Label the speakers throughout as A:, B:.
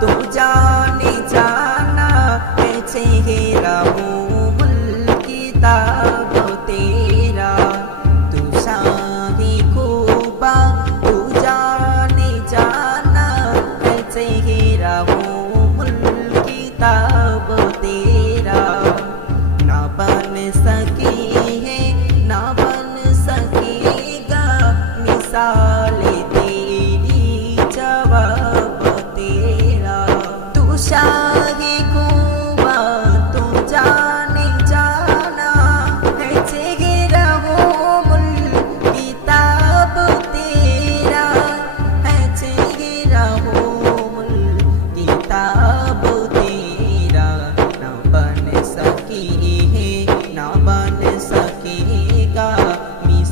A: तू जाने जाना है चेहरा मुल्की ताब तेरा तू शाही खूबा तू जाने जाना है चेहरा मुल्की ताब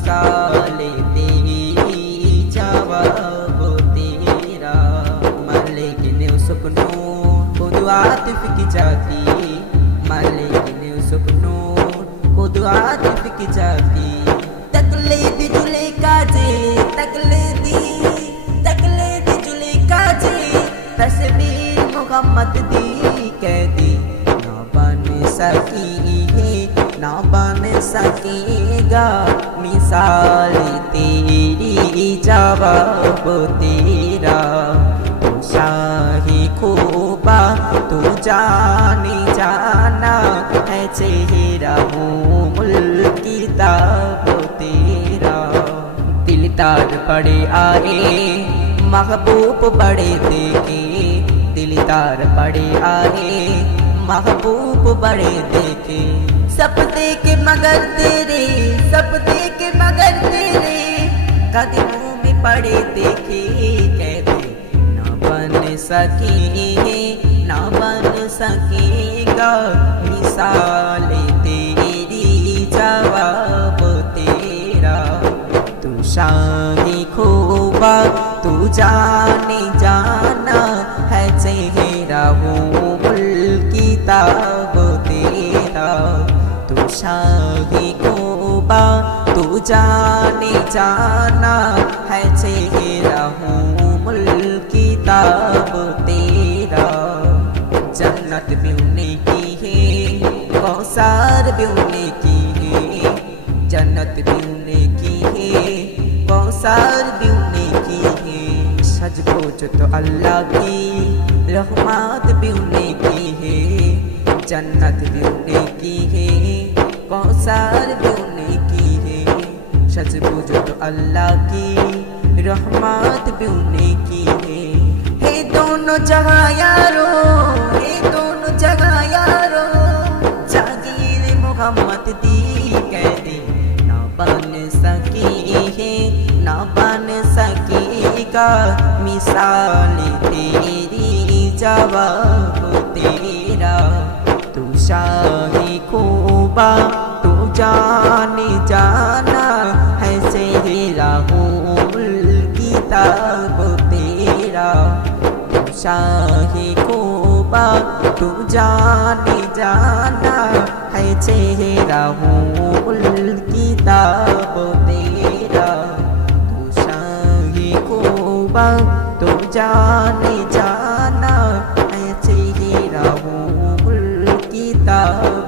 A: मिसाल तेरी जवाब तेरा मलिक ने सुपनों को दुआ की जाती मलिक ने सुपनों को दुआ की जाती सकेगा मिसाल तेरी जवाब तेरा तू शाही खूबा तू जाने जाना है चेहरा मुल्क किताब तेरा दिल तार पड़े आए महबूब बड़े देखे दिल तार पड़े आए महबूब बड़े देखे सब देखे मगर तेरे, सब देखे मगर तेरे। कदमों में पड़े देखे, कहते, ना बन सके, ना बन सकेगा। मिसाल तेरी जवाब तेरा। तू शाही खूबा, तू जाने जाना है चेहरा हो किताब तेरा। तू शाही खूबा तू जाने जाना है चेहरा हूँ हो किताब तेरा। जन्नत भी उन्हें की है, कौसार भी उन्हें की है। जन्नत भी उन्हें की है, कौसार भी उन्हें की है। सज पूछ तो अल्लाह की, रहमत भी उन्हें की है। जन्नत भी उन्हें की है, कौसार भी सच पूछो तो अल्लाह की रहमत भी उन्हें की है। हे दोनों जगह यारो, हे दोनों जगह यारो, जागीर मोहम्मद दी कह दे ना बन सकी है, ना बन सकेगा मिसाल तेरी जवाब तेरा। तू शाही खूबा, तू जाने जाना তাবো তেরা शाही कोबा तू जाने जाना है चेहरा हूँ किताब तेरा तू शाही कोबा तू जाने जाना है चेहरा हूँ किताब